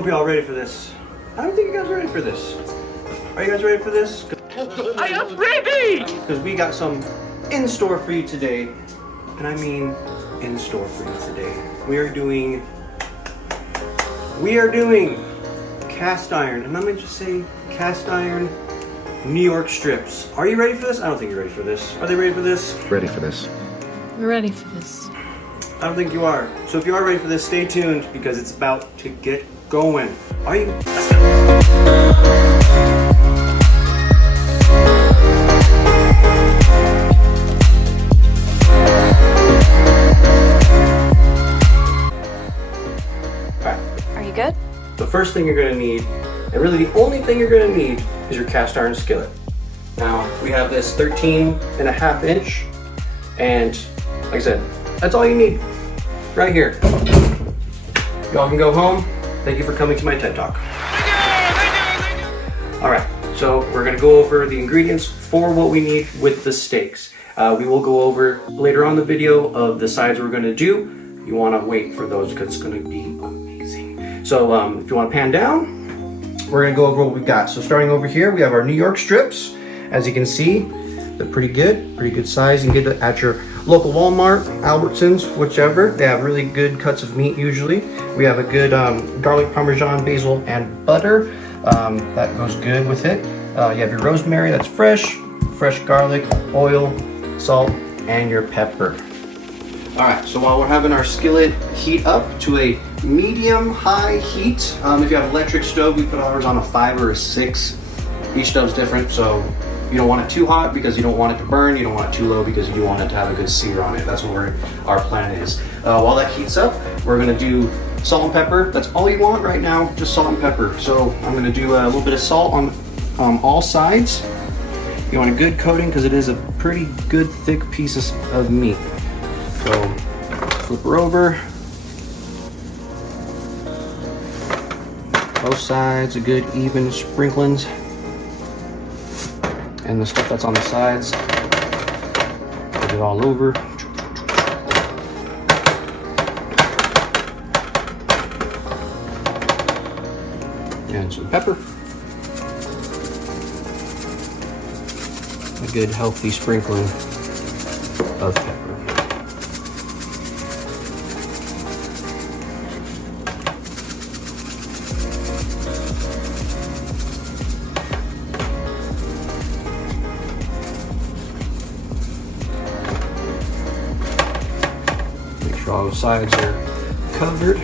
Hope you're all ready for this. I don't think you guys are ready for this. Are you guys ready for this? I am ready! Because we got some in store for you today. And I mean in store for you today. We are doing cast iron. And I'm going to just say cast iron New York strips. Are you ready for this? I don't think you're ready for this. Are they ready for this? Ready for this. We're ready for this. I don't think you are. So if you are ready for this, stay tuned because it's about to get going. Are you? Let's go. Are you good? The first thing you're going to need, and really the only thing you're going to need, is your cast iron skillet. Now, we have this 13.5 inch, and like I said, that's all you need right here. Y'all can go home. Thank you for coming to my TED Talk. All right, so we're going to go over the ingredients for what we need with the steaks. We will go over later on the video of the sides we're going to do. You want to wait for those because it's going to be amazing. So if you want to pan down, we're going to go over what we've got. So starting over here, we have our New York strips. As you can see, they're pretty good size. You can get it at your local Walmart, Albertsons, whichever. They have really good cuts of meat usually. We have a good garlic, parmesan, basil, and butter. That goes good with it. You have your rosemary, that's fresh garlic, oil, salt, and your pepper. All right, so while we're having our skillet heat up to a medium-high heat, if you have an electric stove, we put ours on a 5 or a 6. Each stove's different, so you don't want it too hot because you don't want it to burn. You don't want it too low because you do want it to have a good sear on it. That's what our plan is. While that heats up, we're gonna do salt and pepper. That's all you want right now, just salt and pepper. So I'm gonna do a little bit of salt on all sides. You want a good coating because it is a pretty good thick piece of meat. So flip her over. Both sides, a good even sprinklings. And the stuff that's on the sides, put it all over. And some pepper. A good healthy sprinkling of pepper. All the sides are covered.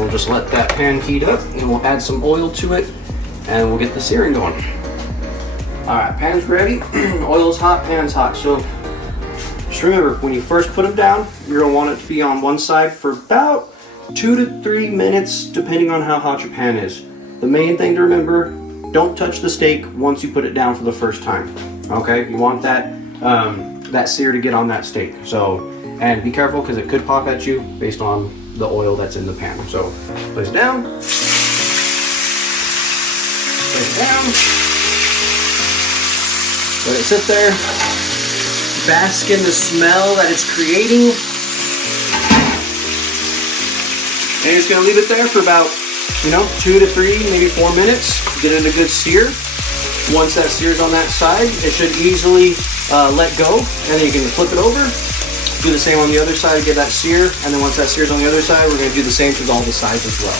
We'll just let that pan heat up and we'll add some oil to it and we'll get the searing going. All right, pan's ready. Oil's hot, pan's hot. So just remember, when you first put them down, you're gonna want it to be on one side for about 2 to 3 minutes, depending on how hot your pan is. The main thing to remember, don't touch the steak once you put it down for the first time. Okay, you want that that sear to get on that steak. So, and be careful because it could pop at you based on the oil that's in the pan. So, place it down. Place it down. Let it sit there. Bask in the smell that it's creating. And you're just gonna leave it there for about 2 to 3, maybe 4 minutes. Get it a good sear. Once that sears on that side, it should easily let go, and then you can flip it over. Do the same on the other side, get that sear, and then once that sears on the other side, we're going to do the same to all the sides as well.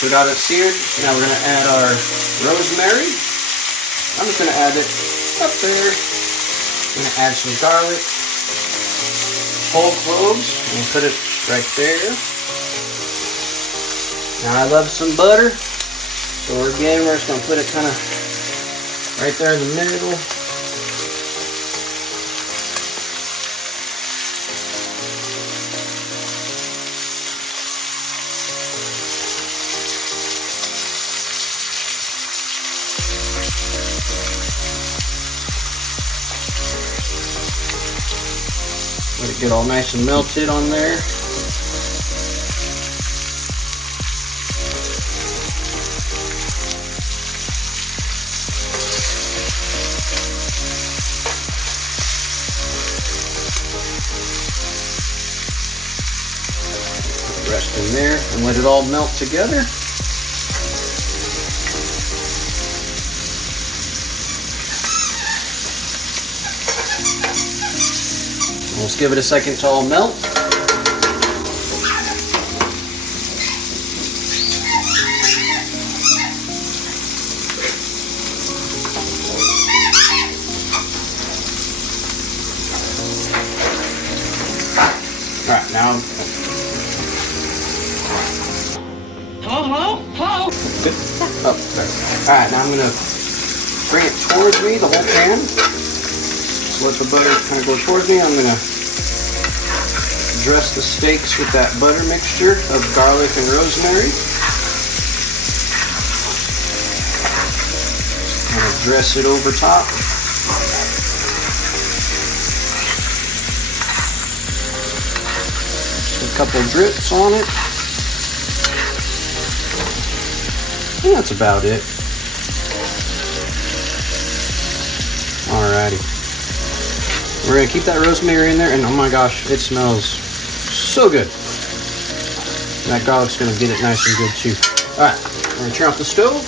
So we got it seared. Now we're going to add our rosemary. I'm just going to add it up there. I'm going to add some garlic, whole cloves, and put it right there. Now I love some butter. So again, we're just going to put it kind of right there in the middle. Let it get all nice and melted on there. Put the rest in there and let it all melt together. Let's give it a second to all melt. Alright, now good. Oh, sorry. Alright, now I'm gonna bring it towards me, the whole pan. Just let the butter kind of go towards me. I'm gonna dress the steaks with that butter mixture of garlic and rosemary. Kind of dress it over top. Just a couple drips on it. And that's about it. Alrighty. We're gonna keep that rosemary in there, and oh my gosh, it smells so good. And that garlic's gonna get it nice and good too. Alright, we're gonna turn off the stove.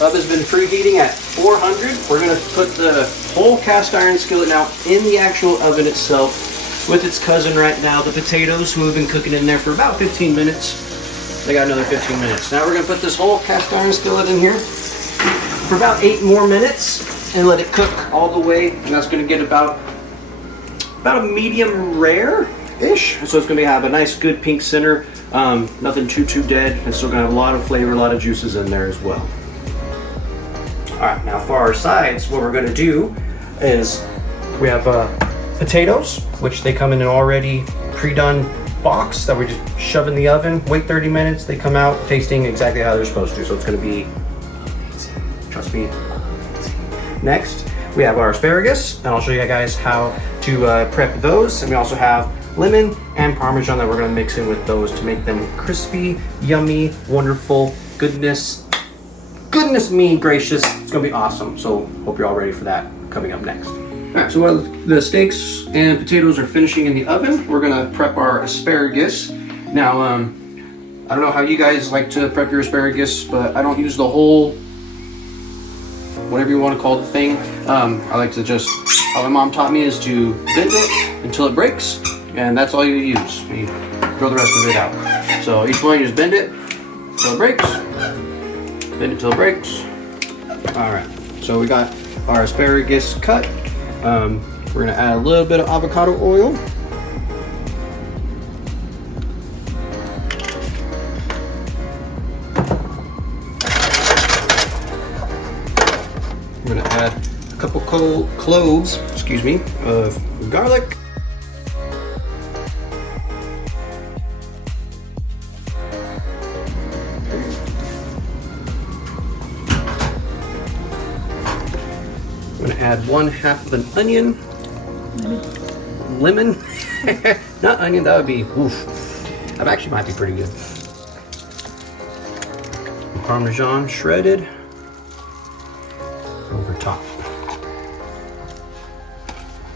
Oven's been preheating at 400. We're gonna put the whole cast iron skillet now in the actual oven itself with its cousin right now, the potatoes, who have been cooking in there for about 15 minutes. They got another 15 minutes. Now we're gonna put this whole cast iron skillet in here for about 8 more minutes and let it cook all the way. And that's gonna get about a medium rare-ish. So it's gonna have a nice, good pink center. Nothing too dead. It's still gonna have a lot of flavor, a lot of juices in there as well. All right, now for our sides, what we're gonna do is we have potatoes, which they come in an already pre-done box that we just shove in the oven, wait 30 minutes, they come out tasting exactly how they're supposed to. So it's gonna be amazing. Trust me. Next, we have our asparagus, and I'll show you guys how to prep those. And we also have lemon and Parmesan that we're gonna mix in with those to make them crispy, yummy, wonderful goodness. Goodness me gracious, it's gonna be awesome. So hope you're all ready for that coming up next. All right, so while the steaks and potatoes are finishing in the oven, we're gonna prep our asparagus. Now, I don't know how you guys like to prep your asparagus, but I don't use the whole, whatever you want to call the thing. I like to just, how my mom taught me is to bend it until it breaks, and that's all you use. You throw the rest of it out. So each one you just bend it until it breaks, bend it till it breaks. All right, so we got our asparagus cut. We're gonna add a little bit of avocado oil. We're gonna add a couple cloves, excuse me, of garlic. I'm gonna add 1/2 of an onion. Lemon. Not onion, that would be, oof. That actually might be pretty good. Parmesan shredded over top.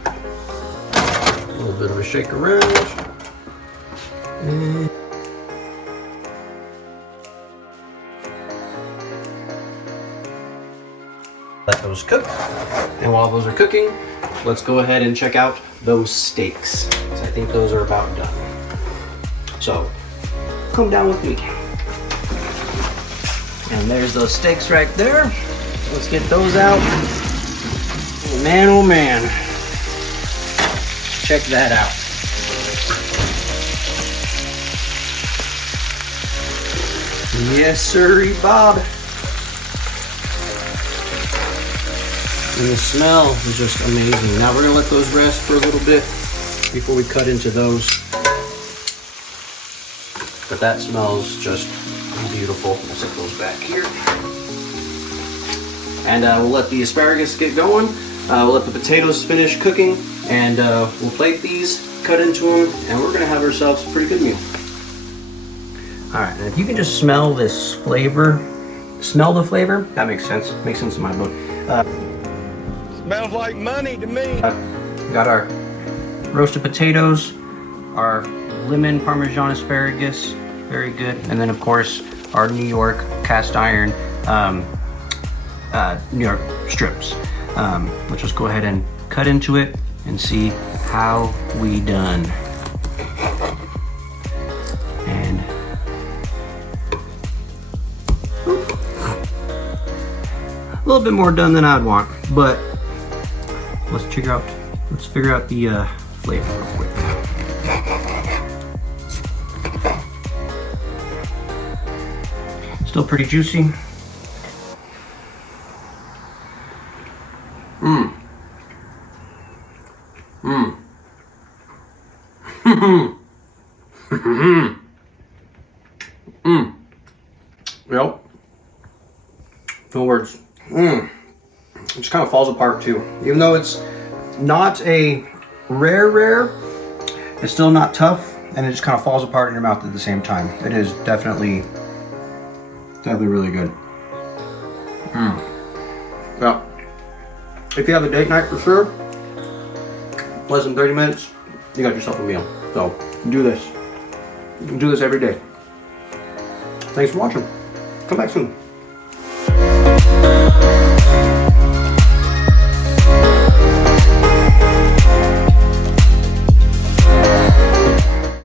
A little bit of a shake around. And let those cook. And while those are cooking, let's go ahead and check out those steaks. I think those are about done. So, come down with me. And there's those steaks right there. Let's get those out. Man, oh man. Check that out. Yes, sirree, Bob. And the smell is just amazing. Now we're gonna let those rest for a little bit before we cut into those. But that smells just beautiful. Let's set those back here. And we'll let the asparagus get going. We'll let the potatoes finish cooking. And we'll plate these, cut into them, and we're gonna have ourselves a pretty good meal. All right, and if you can just smell this flavor, smell the flavor, that makes sense. Makes sense in my book. Smells like money to me. We got our roasted potatoes, our lemon Parmesan asparagus, very good. And then of course, our New York cast iron New York strips. Let's just go ahead and cut into it and see how we done. And a little bit more done than I'd want, but let's figure out the flavor real quick. Still pretty juicy. Yep. No words. It just kind of falls apart too. Even though it's not a rare, it's still not tough, and it just kind of falls apart in your mouth at the same time. It is definitely really good. Well, if you have a date night for sure, less than 30 minutes, you got yourself a meal. So do this. You can do this every day. Thanks for watching. Come back soon.